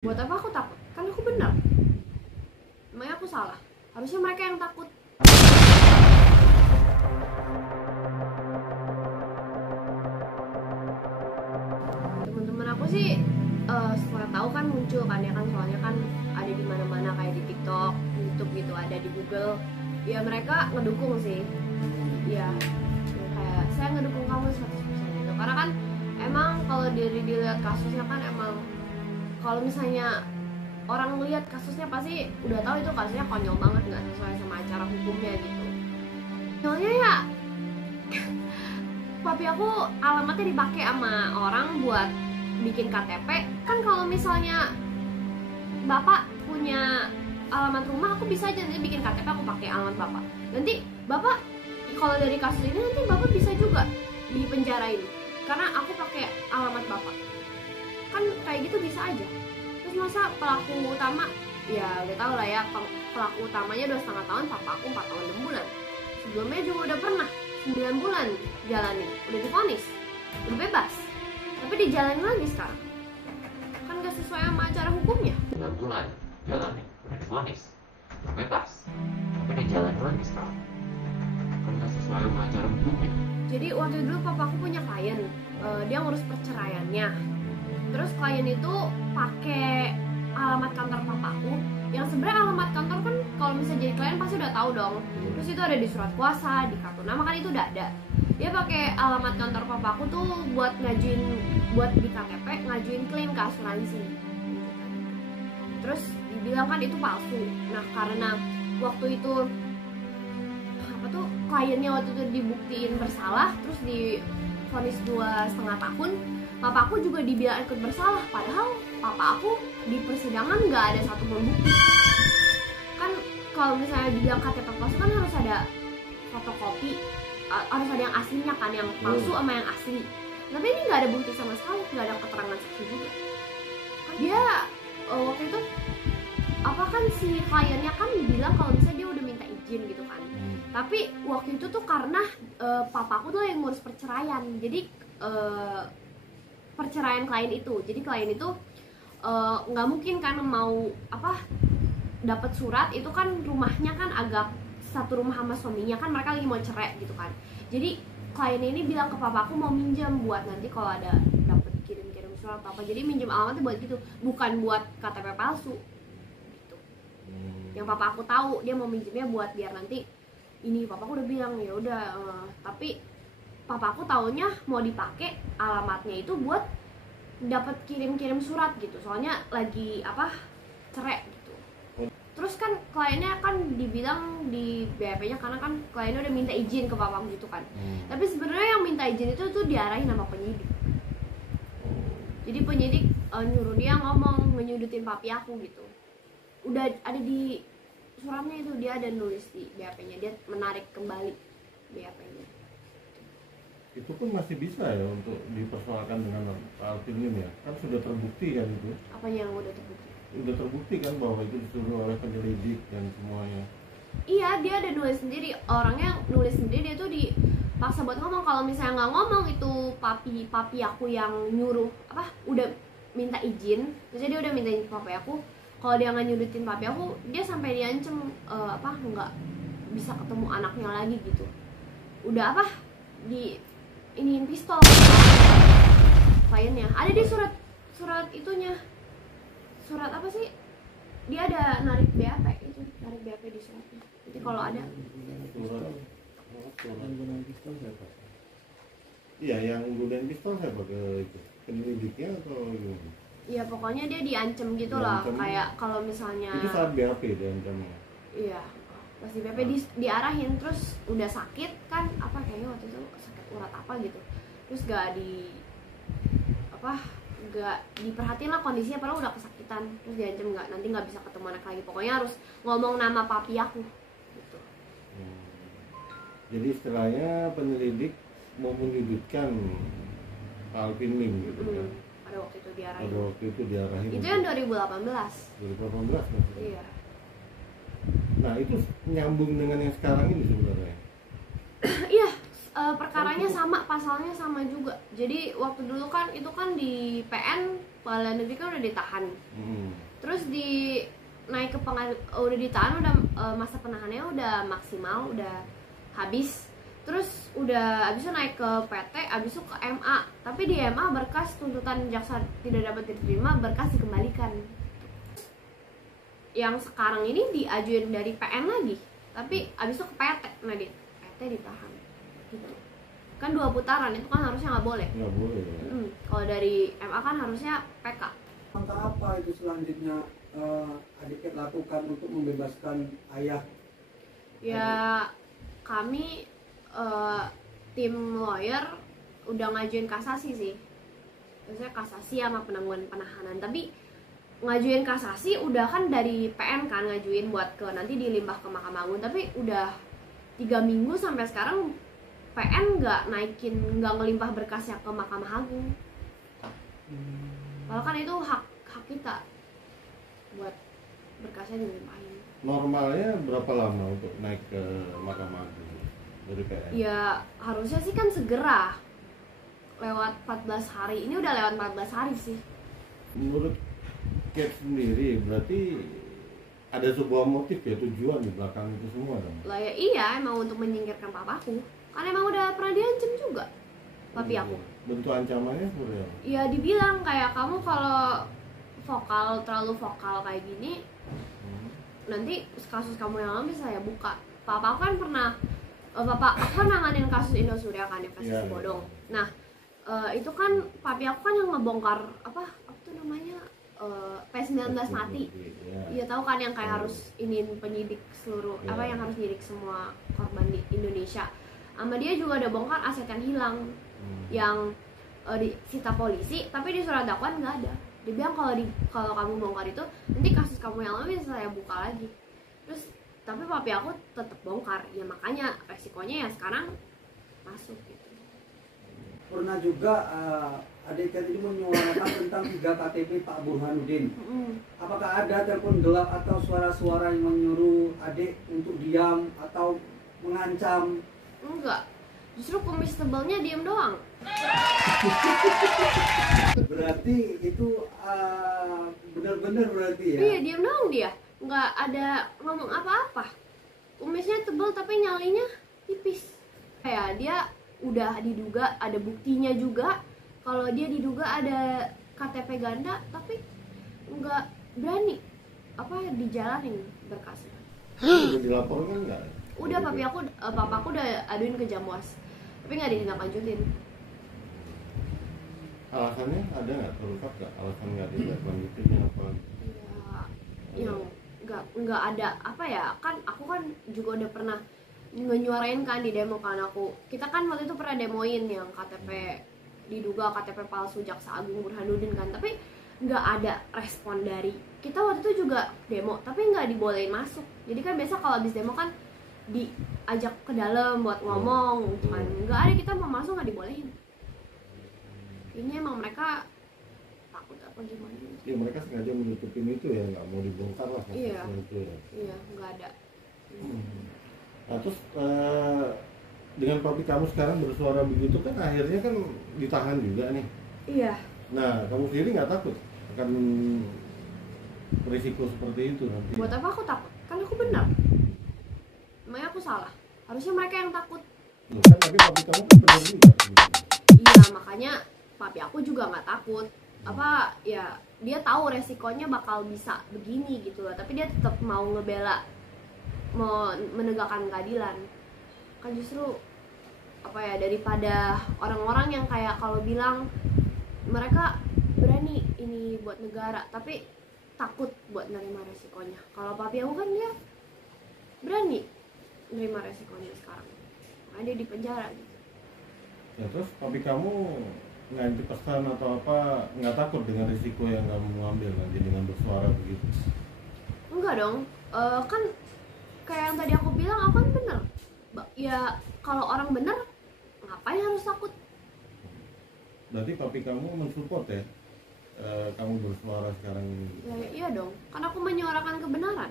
Buat apa aku takut? Kan aku benar. Emangnya aku salah? Harusnya mereka yang takut. Teman-teman aku sih setelah tahu kan muncul kan ya kan, soalnya kan ada di mana-mana kayak di TikTok, YouTube gitu, ada di Google. Ya mereka ngedukung sih. Ya kayak saya ngedukung kamu 100% gitu. Karena kan emang kalau dari dilihat kasusnya kan emang kalau misalnya orang melihat kasusnya pasti udah tahu itu kasusnya konyol banget, nggak sesuai sama acara hukumnya gitu. Soalnya ya papi aku alamatnya dipakai sama orang buat bikin KTP. Kan kalau misalnya bapak punya alamat rumah, aku bisa aja nanti bikin KTP aku pakai alamat bapak. Nanti bapak kalau dari kasus ini nanti bapak bisa juga dipenjarain karena aku pakai alamat bapak. Kan kayak gitu bisa aja. Terus masa pelaku utama, ya udah tau lah ya, pelaku utamanya 2,5 tahun, papa aku 4 tahun 6 bulan. Sebelumnya juga udah pernah 9 bulan jalanin, udah divonis, udah bebas, tapi dijalanin lagi sekarang. Kan gak sesuai sama acara hukumnya. 9 bulan jalanin, udah divonis, udah bebas, tapi dijalanin lagi sekarang. Kan gak sesuai sama acara hukumnya. Jadi waktu dulu papa aku punya klien, dia ngurus perceraiannya. Terus klien itu pakai alamat kantor papaku, yang sebenarnya alamat kantor kan kalau misalnya jadi klien pasti udah tahu dong. Terus itu ada di surat kuasa, di kartu nama kan itu udah ada. Dia pakai alamat kantor papaku tuh buat buat di KTP ngajuin klaim ke asuransi. Terus dibilang kan itu palsu. Nah karena waktu itu kliennya waktu itu dibuktiin bersalah, terus divonis 2,5 tahun. Papa aku juga dibilang ikut bersalah, padahal papa aku di persidangan nggak ada satu bukti. Kan kalau misalnya dibilang KTP palsu kan harus ada fotokopi, harus ada yang aslinya kan, yang palsu sama yang asli. Tapi ini nggak ada bukti sama sekali, nggak ada keterangan saksi juga. Dia waktu itu apa kan si kliennya kan bilang kalau misalnya dia udah minta izin gitu kan. Tapi waktu itu tuh karena papaku tuh yang ngurus perceraian, jadi perceraian klien itu, jadi klien itu nggak mungkin kan mau dapat surat itu kan, rumahnya kan agak satu rumah sama suaminya kan, mereka lagi mau cerai gitu kan. Jadi klien ini bilang ke papaku mau minjem buat nanti kalau ada dapat kirim surat apa, jadi minjem alamatnya buat gitu, bukan buat KTP palsu gitu. Yang papa aku tahu dia mau minjemnya buat biar nanti ini, papaku udah bilang ya udah, tapi papaku taunya mau dipakai alamatnya itu buat dapat kirim surat gitu, soalnya lagi cerai gitu. Terus kan kliennya kan dibilang di BAP-nya karena kan kliennya udah minta izin ke papaku gitu kan. Tapi sebenarnya yang minta izin itu tuh diarahin sama penyidik. Jadi penyidik nyuruh dia ngomong, menyudutin papi aku gitu. Udah ada di suratnya itu, dia ada nulis di BAP-nya, dia menarik kembali BAP-nya. Itu pun masih bisa ya untuk dipersoalkan dengan Pak Alvin Lim ya, kan sudah terbukti kan itu. Apa yang udah terbukti? Udah terbukti kan bahwa itu disuruh oleh penyelidik dan semuanya. Iya, dia ada nulis sendiri, orangnya nulis sendiri, dia tuh dipaksa buat ngomong. Kalau misalnya nggak ngomong itu papi aku yang nyuruh udah minta izin, terus dia udah minta izin ke papi aku. Kalau dia nggak nyudutin papi aku, dia sampai diancem nggak bisa ketemu anaknya lagi gitu. Udah di iniin pistol kliennya. Ada di surat itunya. Surat apa sih? Dia ada narik BAP itu, narik BAP di suratnya. Jadi kalau ada Surat gunain pistol siapa? Iya, yang gunain pistol siapa ke itu? Penyelidiknya atau gimana? Iya pokoknya dia diancem gitu lah, kayak kalau misalnya itu saat BAP diancamnya. Iya, pas di BAP diarahin, terus udah sakit kan kayaknya waktu itu sakit urat gitu, terus gak diperhatiin lah kondisinya, padahal udah kesakitan, terus diancem nanti nggak bisa ketemu anak lagi, pokoknya harus ngomong nama papi aku gitu. Jadi istilahnya penyelidik mau menyudutkan Alvin Lim gitu kan. Pada waktu itu diarahin. Itu yang 2018 maksudnya. Iya. Nah itu nyambung dengan yang sekarang ini sebenarnya. Iya, Perkaranya sama, pasalnya sama juga. Jadi waktu dulu kan itu kan di PN Pengadilan Negeri kan udah ditahan. Terus di naik ke udah ditahan, udah masa penahanannya udah maksimal, udah habis. Terus udah habis itu naik ke PT, habis itu ke MA. Tapi di MA berkas tuntutan jaksa tidak dapat diterima, berkas dikembalikan. Yang sekarang ini diajuin dari PN lagi, tapi habis itu ke PT. Nah di PT ditahan gitu. Kan 2 putaran, itu kan harusnya nggak boleh. Nggak boleh ya. Kalau dari MA kan harusnya PK. Langkah apa itu selanjutnya Adik lakukan untuk membebaskan ayah? Ya kami tim lawyer udah ngajuin kasasi sih. Biasanya kasasi sama penangguhan penahanan. Tapi ngajuin kasasi udah kan dari PN kan ngajuin buat ke nanti dilimpah ke Mahkamah Agung. Tapi udah 3 minggu sampai sekarang PN nggak ngelimpah berkasnya ke Mahkamah Agung. Padahal kan itu hak kita buat berkasnya dilimpahin. Normalnya berapa lama untuk naik ke Mahkamah Agung dari PN? Ya harusnya sih kan segera, lewat 14 hari. Ini udah lewat 14 hari sih. Menurut Kate sendiri berarti ada sebuah motif ya, tujuan di belakang itu semua dong? Lah ya iya, emang untuk menyingkirkan papaku. Kan emang udah pernah diancam juga papi aku. Bentuk ancamannya seperti apa? Ya dibilang kayak kamu kalau terlalu vokal kayak gini, nanti kasus kamu yang lalu bisa saya buka. Papa aku kan pernah, papa aku kan nanganin kasus Indosuria kan, yang kasus bodong. Nah itu kan papi aku kan yang ngebongkar apa tuh namanya P19 mati. Iya tahu kan yang kayak harus iniin penyidik seluruh apa yang harus nyidik semua korban di Indonesia. Sama dia juga ada bongkar aset yang hilang, yang disita polisi, tapi di surat dakwaan nggak ada. Dia bilang kalau kamu bongkar itu nanti kasus kamu yang lalu bisa saya buka lagi. Terus tapi papi aku tetap bongkar, ya makanya resikonya ya sekarang masuk gitu. Pernah juga Adik ini menyuarakan tentang 3 KTP Pak Burhanuddin. Apakah ada telepon gelap atau suara-suara yang menyuruh Adik untuk diam atau mengancam? Enggak, justru kumis tebalnya diem doang. Berarti itu benar-benar berarti ya? Iya diem doang dia, nggak ada ngomong apa-apa. Kumisnya tebal tapi nyalinya tipis. Kayak dia udah diduga, ada buktinya juga kalau dia diduga ada KTP ganda, tapi nggak berani dijalanin berkasnya. Udah dilaporkan nggak? Udah papaku udah aduin ke Jamwas, tapi nggak ditindaklanjutin. Alasannya ada nggak, terungkap nggak alasan nggak ditindaklanjutinnya apa? Ya yang nggak ada apa ya, kan aku kan juga udah pernah ngenyuarain kan di demo kan kita kan waktu itu pernah demoin yang diduga KTP palsu Jaksa Agung Burhanuddin kan, tapi nggak ada respon dari kita. Waktu itu juga demo tapi nggak dibolehin masuk. Jadi kan biasa kalau habis demo kan diajak ke dalam buat ngomong kan, nggak ada, kita mau masuk nggak dibolehin. Ini emang mereka takut apa gimana? Ya mereka sengaja menutupin itu ya, nggak mau dibongkar lah. Iya, itu ya. Iya nggak ada. Nah terus dengan papi kamu sekarang bersuara begitu kan akhirnya kan ditahan juga nih. Iya. Nah kamu sendiri nggak takut akan risiko seperti itu nanti? Buat apa aku takut? Kan aku benar. Emangnya aku salah? Harusnya mereka yang takut. Loh, kan tapi papi kamu kan benar juga. Iya makanya papi aku juga nggak takut. Apa ya dia tahu resikonya bakal bisa begini gitu loh. Tapi dia tetap mau ngebela, mau menegakkan keadilan. Kan justru apa ya, daripada orang-orang yang kayak kalau bilang mereka berani ini buat negara tapi takut buat nerima resikonya. Kalau papi aku kan dia berani nerima resikonya sekarang, makanya dia di penjara gitu. Ya terus papi kamu nganti pesan atau apa, nggak takut dengan risiko yang kamu ambil nanti dengan bersuara begitu? Enggak dong, kan kayak yang tadi aku bilang, aku kan bener. Ya kalau orang bener ngapain harus takut? Berarti papi kamu mensupport ya kamu bersuara sekarang ini? Ya iya dong, kan aku menyuarakan kebenaran.